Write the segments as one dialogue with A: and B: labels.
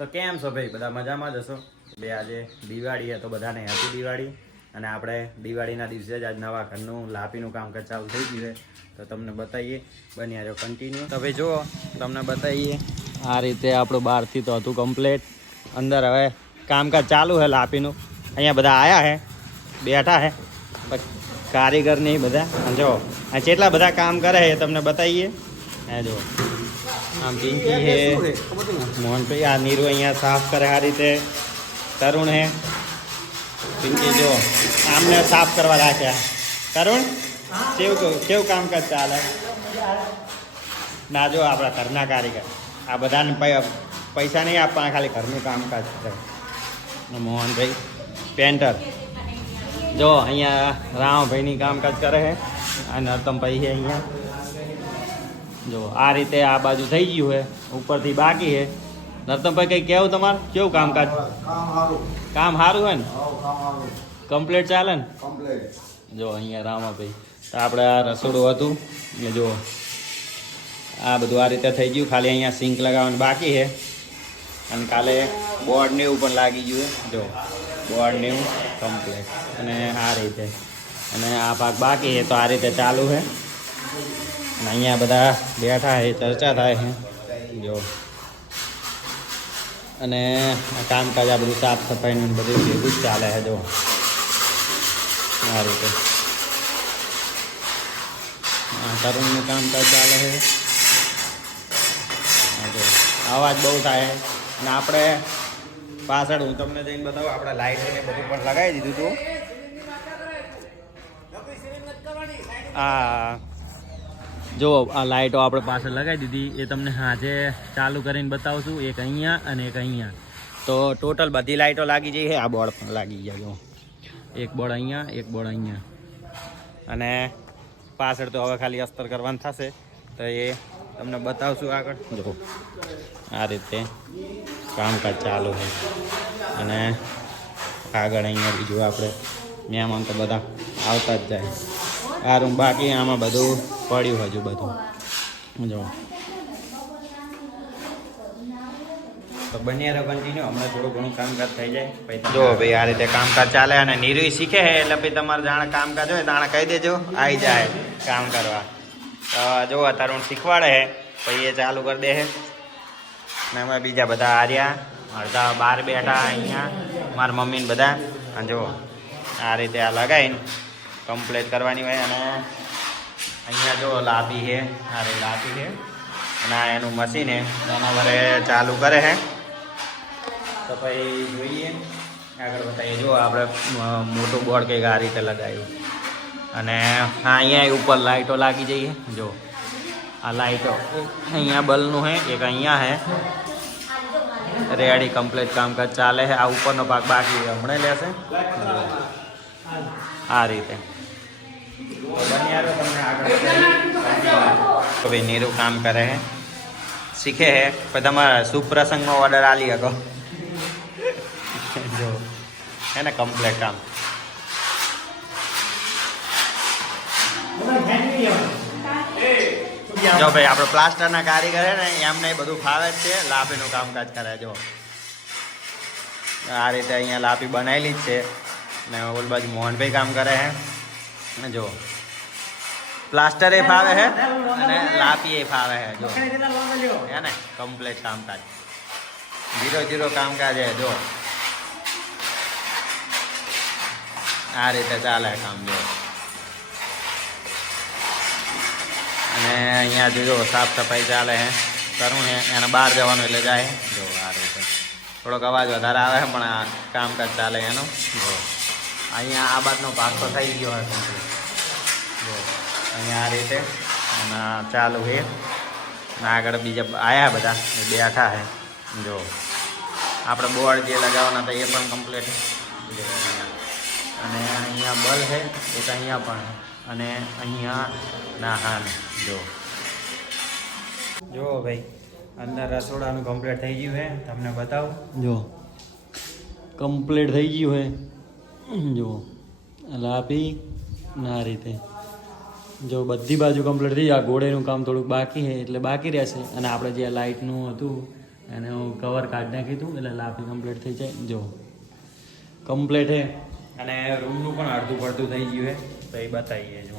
A: તો કેમ છો ભાઈ? બધા મજામાં જ હશો? બે આજે દિવાળી તો બધાને હેપી દિવાળી. અને આપણે દિવાળીના દિવસે જ આજ નવા ઘરનું લાપીનું કામકાજ ચાલુ થઈ ગયું છે. તો તમને બતાવીએ, બન્યા જો કન્ટિન્યુ તો ભાઈ જુઓ, તમને બતાવીએ. આ રીતે આપણું બહારથી તો હતું કમ્પ્લેટ અંદર હવે કામકાજ ચાલુ છે લાપીનું. અહીંયા બધા આવ્યા છે, બેઠા છે. કારીગર નહીં બધા. જો આ જેટલા બધા કામ કરે એ તમને બતાવીએ. હા જો આમ પિંકી છે મોહનભાઈ, આ નીરુ અહીંયા સાફ કરે આ રીતે. તરુણ હે. પિંકી, જો, આમને સાફ કરવા રાખ્યા. તરુણ, કેવું કેવું કામકાજ ચાલે? ના, જો, આપણા ઘરના કારીગર. આ બધાને પૈસા નહીં આપવાના, ખાલી ઘરનું કામકાજ કરે મોહનભાઈ, પેન્ટર. જો, અહીંયા રામભાઈની કામકાજ કરે છે અને નરતમભાઈ છે અહીંયા. જો આ રીતે આ બાજુ થઈ ગયું છે ઉપરથી બાકી છે. નરતમભાઈ કંઈ કેવું તમારે? કેવું કામકાજ?
B: કામ સારું.
A: હોય ને? કમ્પ્લેટ ચાલે ને? જો અહીંયા રામાભાઈ. તો આપણે આ રસોડું હતું. ને જો આ બધું આ રીતે થઈ ગયું. ખાલી અહીંયા સિંક લગાવવાનું બાકી છે. અને કાલે બોર્ડ ને એવું પણ લાગી ગયું જો બોર્ડ ને એવું કમ્પ્લેટ. અને આ રીતે. અને આ ભાગ બાકી છે. તો આ રીતે ચાલુ છે. અને અહીંયા બધા બેઠા છે ચર્ચા થાય છે જો. અને આ કામકાજ આ બધું સાફ સફાઈનું બધું ભેગું જ ચાલે છે જો. આ રીતે. આ તરુણનું કામકાજ ચાલે છે અવાજ બહુ થાય અને આપણે પાછળ હું તમને જઈને બતાવું આપણે લાઇટ ને બધું પણ લગાવી દીધું હતું આ જો, આ લાઇટો આપણે પાછળ લગાવી દીધી. એ તમને હાજે ચાલુ કરીને બતાવશું. એક અહીંયા અને એક અહીંયા. તો ટોટલ બધી લાઇટો લાગી જઈ છે. આ બોર્ડ પણ લાગી ગયા, જો. એક બોર્ડ અહીંયા, એક બોર્ડ અહીંયા. અને પાછળ તો હવે ખાલી અસ્તર કરવાનું થશે. તો એ તમને બતાવશું આગળ. જો, આ રીતે કામકાજ ચાલુ છે. અને આગળ અહીંયા બીજું આપણે મહેમાન તો બધા આવતા જ જાય. આ રૂમ બાકી આમાં બધું પડ્યું હજુ બધું. જો. તો બન્યા રહો કન્ટિન્યુ હમણાં થોડું ઘણું કામકાજ થઈ જાય. પછી જો ભાઈ આ રીતે કામકાજ ચાલે અને નીરુ શીખે છે એટલે પછી તમારે જાણે કામકાજ હોય તાણે કહી દેજો આવી જાય કામ કરવા. તો જો તરુણ શીખવાડે છે પછી એ ચાલુ કરી દે છે. ને અમે બીજા બધા આર્યા અડધા બહાર બેઠા અહીંયા મારા મમ્મીને બધા. અને જો આ રીતે આ લગાવીને કમ્પ્લીટ કરવાની હોય અને અહીંયા જો લાપી છે, આ રે લાપી છે. અને આ એનું મશીન છે, એના વરે ચાલુ કરે છે. તો પછી જોઈએ, આગળ બતાવીએ. જો આપણે મોટું બોર્ડ કંઈક આ રીતે લગાવ્યું. અને હા, અહીંયા ઉપર લાઇટો લાગી જઈએ. જો, આ લાઇટો અહીંયા બલ્બનું છે, એક અહીંયા છે. રેડી કમ્પ્લીટ કામકાજ ચાલે છે. આ ઉપરનો ભાગ બાકી હમણાં લેશે. આ રીતે. તો ભાઈ નીરુ કામ કરે હે. શીખે છે પછી તમારે શુભ પ્રસંગનો ઓર્ડર આલી શકો. જો, હે ને કમ્પ્લેટ કામ. જો ભાઈ, આપણે પ્લાસ્ટરના કારીગર ને, એમને બધું ફાવે જ છે. લાપીનું કામકાજ કરે, જો. આ રીતે અહીંયા લાપી બનાવેલી જ છે. ને ઓલ બાજુ મોહનભાઈ કામ કરે હે. ને જો. પ્લાસ્ટર એ ફાવે છે અને લાપી એ ફાવે છે જો. હે ને? કમ્પ્લેટ કામકાજ. જીરો જીરો કામકાજ છે જો. આ રીતે ચાલે કામ જો. અને અહીંયા જોજો સાફ સફાઈ ચાલે છે કરું હે એને બહાર જવાનું એટલે જાય જો આ રીતે. થોડોક અવાજ વધારે આવે પણ આ કામકાજ ચાલે એનું. જો. અહીંયા આ બાજનો ભાગ તો થઈ ગયો હોય અહીંયા આ રીતે અને ચાલુ છે. અને આગળ બીજા આવ્યા બધા, એ બેઠા છે જો, આપણે બોર્ડ જે લગાવવાના હતા એ પણ કમ્પ્લીટ અને અહીંયા બલ છે, એક અહીંયા પણ અને અહીંયા ના હા જો. જો ભાઈ, અંદર રસોડાનું કમ્પ્લીટ થઈ ગયું છે. તમને બતાવું. જો કમ્પ્લીટ થઈ ગયું છે. જો, લાપી, ના રીતે. જો બધી બાજુ કમ્પ્લીટ થઈ આ ગોળેનું કામ થોડુંક બાકી છે એટલે બાકી રહેશે. અને આપણે જે લાઇટનું હતું એને હું કવર કાઢી નાખી હતું એટલે લાફી કમ્પ્લીટ થઈ જાય. જો કમ્પ્લીટ હે
C: અને રૂમનું પણ અડધું પડતું થઈ ગયું છે તો એ બતાવીએ જો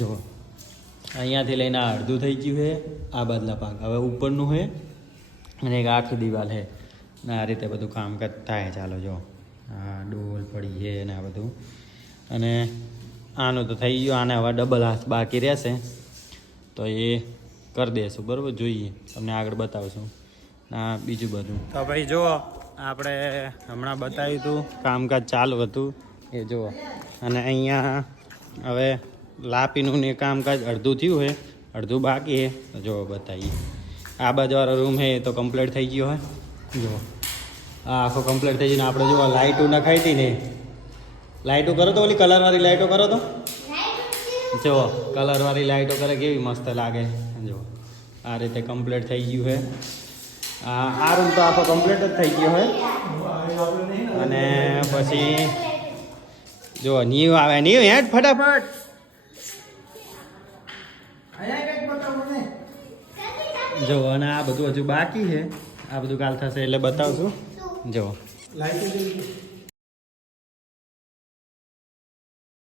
A: જો અહીંયાથી લઈને આ અડધું થઈ ગયું છે આ બદલા પાક હવે ઉપરનું છે અને એક આખી દિવાલ છે. ને આ રીતે બધું કામકાજ થાય ચાલો જો. આ ડોલ પડી છે ને આ બધું. અને આનું તો થઈ ગયું આને હવે ડબલ હાથ બાકી રહેશે. તો એ કરી દઈશું બરાબર? જોઈએ. તમને આગળ બતાવશું. આ બીજું બધું. તો ભાઈ જુઓ આપણે હમણાં બતાવ્યું હતું કામકાજ ચાલુ હતું. એ જુઓ. અને અહીંયા હવે લાપીનું ને કામકાજ અડધું થયું છે અડધું બાકી છે તો જુઓ બતાવીએ. આ બાજુવાળો રૂમ છે એ તો કમ્પ્લીટ થઈ ગયો હોય જુઓ. આ આખો કમ્પ્લીટ થઈ ગયો આપણે જુઓ લાઇટો નખાઈ હતી ને. લાઇટો કરો તો ઓલી કલરવાળી લાઇટો કરો તો. જો કલરવાળી લાઇટો કરે કેવી મસ્ત લાગે. જો આ રીતે કમ્પ્લીટ થઈ ગયું છે. આ આ રૂમ તો આખો કમ્પ્લીટ જ થઈ ગયો હોય અને પછી જો નીવ આવે નીવ હેડ ફટાફટ. જો અને આ બધું હજુ બાકી છે. આ બધું કાલ થશે એટલે બતાવશું. જો
B: લાઈટ